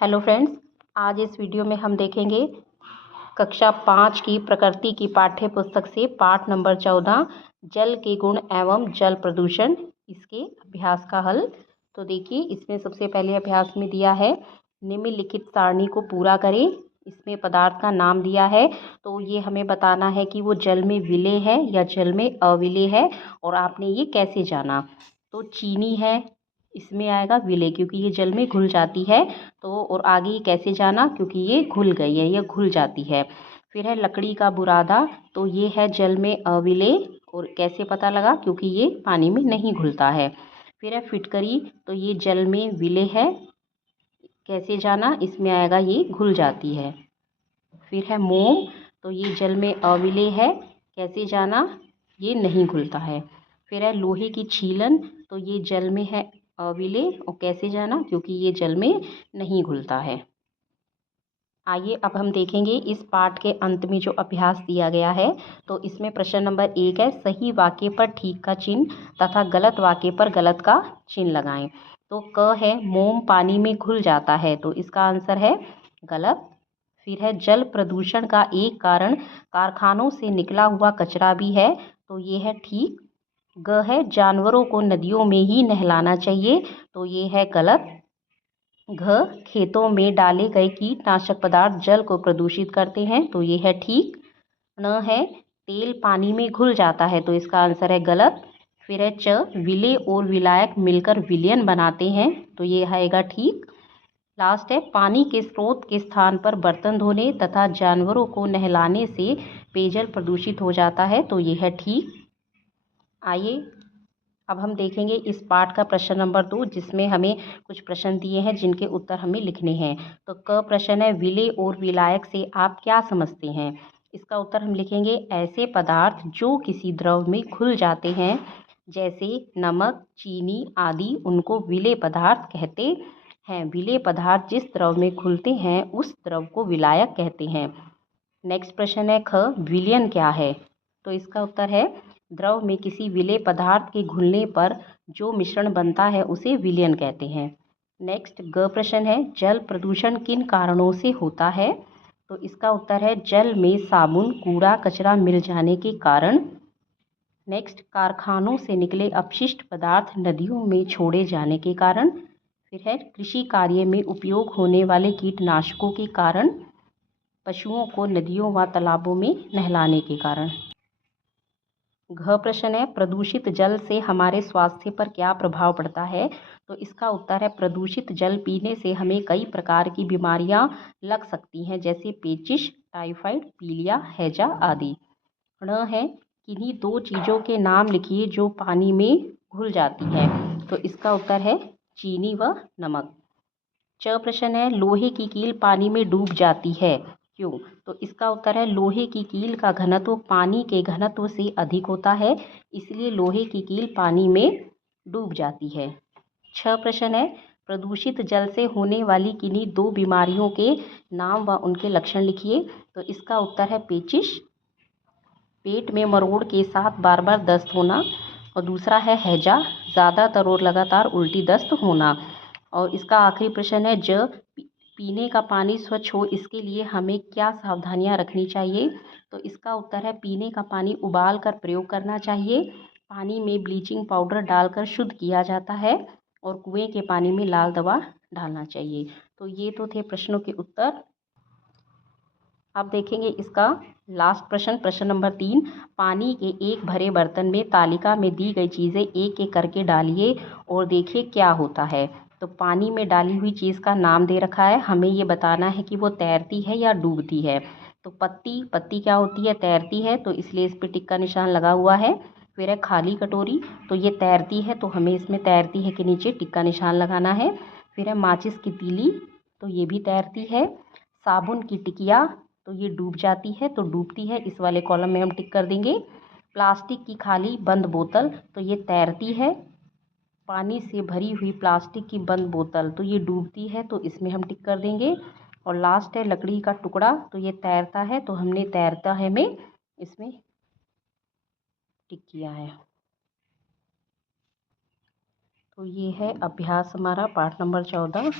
Hello friends, आज इस video में हम देखेंगे कक्षा 5 की प्रकृति की पाठ्य पुस्तक से पाठ नंबर 14 जल के गुण एवं जल प्रदूषण, इसके अभ्यास का हल। तो देखिए, इसमें सबसे पहले अभ्यास में दिया है निम्नलिखित सारणी को पूरा करें। इसमें पदार्थ का नाम दिया है, तो ये हमें बताना है कि वो जल में विलेय है या जल में अविलेय है, और आपने ये कैसे जाना। तो चीनी है, इसमें आएगा विलेय क्योंकि ये जल में घुल जाती है। तो और आगे ये कैसे जाना, क्योंकि ये घुल गई है, ये घुल जाती है। फिर है लकड़ी का बुरादा, तो ये है जल में अविलेय, और कैसे पता लगा, क्योंकि ये पानी में नहीं घुलता है। फिर है फिटकरी, तो ये जल में विलेय है, कैसे जाना, इसमें आएगा ये घुल जाती है। फिर है मोम, तो ये जल में अविलेय है, कैसे जाना, ये नहीं घुलता है। फिर है लोहे की छीलन, तो ये जल में है अविलेय, और कैसे जाना, क्योंकि ये जल में नहीं घुलता है। आइए अब हम देखेंगे इस पाठ के अंत में जो अभ्यास दिया गया है। तो इसमें प्रश्न नंबर 1 है, सही वाक्य पर ठीक का चिन्ह तथा गलत वाक्य पर गलत का चिन्ह लगाएं। तो क है मोम पानी में घुल जाता है, तो इसका आंसर है गलत। फिर है जल प्रदूषण का एक कारण कारखानों से निकला हुआ कचरा भी है, तो ये है ठीक। ग है जानवरों को नदियों में ही नहलाना चाहिए, तो ये है गलत। घ खेतों में डाले गए कीटनाशक पदार्थ जल को प्रदूषित करते हैं, तो ये है ठीक। न है तेल पानी में घुल जाता है, तो इसका आंसर है गलत। फिर है च विलेय और विलायक मिलकर विलयन बनाते हैं, तो ये आएगा ठीक। लास्ट है पानी के स्रोत के स्थान पर बर्तन धोने तथा जानवरों को नहलाने से पेयजल प्रदूषित हो जाता है, तो ये है ठीक। आइए अब हम देखेंगे इस पाठ का प्रश्न नंबर 2, जिसमें हमें कुछ प्रश्न दिए हैं जिनके उत्तर हमें लिखने हैं। तो क प्रश्न है, विलेय और विलायक से आप क्या समझते हैं। इसका उत्तर हम लिखेंगे, ऐसे पदार्थ जो किसी द्रव में घुल जाते हैं, जैसे नमक, चीनी आदि, उनको विलेय पदार्थ कहते हैं। विलेय पदार्थ जिस द्रव में घुलते हैं उस द्रव को विलायक कहते हैं। नेक्स्ट प्रश्न है, ख विलयन क्या है। तो इसका उत्तर है, द्रव में किसी विलेय पदार्थ के घुलने पर जो मिश्रण बनता है उसे विलयन कहते हैं। नेक्स्ट ग प्रश्न है, जल प्रदूषण किन कारणों से होता है। तो इसका उत्तर है, जल में साबुन कूड़ा कचरा मिल जाने के कारण। नेक्स्ट कारखानों से निकले अपशिष्ट पदार्थ नदियों में छोड़े जाने के कारण। फिर है कृषि कार्य में उपयोग होने वाले कीटनाशकों के कारण। पशुओं को नदियों व तालाबों में नहलाने के कारण। घ प्रश्न है, प्रदूषित जल से हमारे स्वास्थ्य पर क्या प्रभाव पड़ता है। तो इसका उत्तर है, प्रदूषित जल पीने से हमें कई प्रकार की बीमारियां लग सकती हैं, जैसे पेचिश, टाइफाइड, पीलिया, हैजा आदि। ण है, किन्हीं दो चीज़ों के नाम लिखिए जो पानी में घुल जाती हैं। तो इसका उत्तर है चीनी व नमक। च प्रश्न है, लोहे की कील पानी में डूब जाती है, क्यों। तो इसका उत्तर है, लोहे की कील का घनत्व पानी के घनत्व से अधिक होता है, इसलिए लोहे की कील पानी में डूब जाती है। छ प्रश्न है, प्रदूषित जल से होने वाली किन्हीं दो बीमारियों के नाम व उनके लक्षण लिखिए। तो इसका उत्तर है पेचिश, पेट में मरोड़ के साथ बार बार दस्त होना, और दूसरा है हैजा, ज़्यादातर और लगातार उल्टी दस्त होना। और इसका आखिरी प्रश्न है, पीने का पानी स्वच्छ हो इसके लिए हमें क्या सावधानियां रखनी चाहिए। तो इसका उत्तर है, पीने का पानी उबाल कर प्रयोग करना चाहिए, पानी में ब्लीचिंग पाउडर डालकर शुद्ध किया जाता है, और कुएं के पानी में लाल दवा डालना चाहिए। तो ये तो थे प्रश्नों के उत्तर। अब देखेंगे इसका लास्ट प्रश्न, प्रश्न नंबर 3, पानी के एक भरे बर्तन में तालिका में दी गई चीज़ें एक एक करके डालिए और देखिए क्या होता है। तो पानी में डाली हुई चीज़ का नाम दे रखा है, हमें ये बताना है कि वो तैरती है या डूबती है। तो पत्ती क्या होती है, तैरती है, तो इसलिए इस पर टिक का निशान लगा हुआ है। फिर है खाली कटोरी, तो ये तैरती है, तो हमें इसमें तैरती है के नीचे टिक का निशान लगाना है। फिर है माचिस की तीली, तो ये भी तैरती है। साबुन की टिकिया, तो ये डूब जाती है, तो डूबती है, इस वाले कॉलम में हम टिक कर देंगे। प्लास्टिक की खाली बंद बोतल, तो ये तैरती है। पानी से भरी हुई प्लास्टिक की बंद बोतल, तो ये डूबती है, तो इसमें हम टिक कर देंगे। और लास्ट है लकड़ी का टुकड़ा, तो ये तैरता है, तो हमने तैरता है में इसमें टिक किया है। तो ये है अभ्यास हमारा पाठ नंबर 14।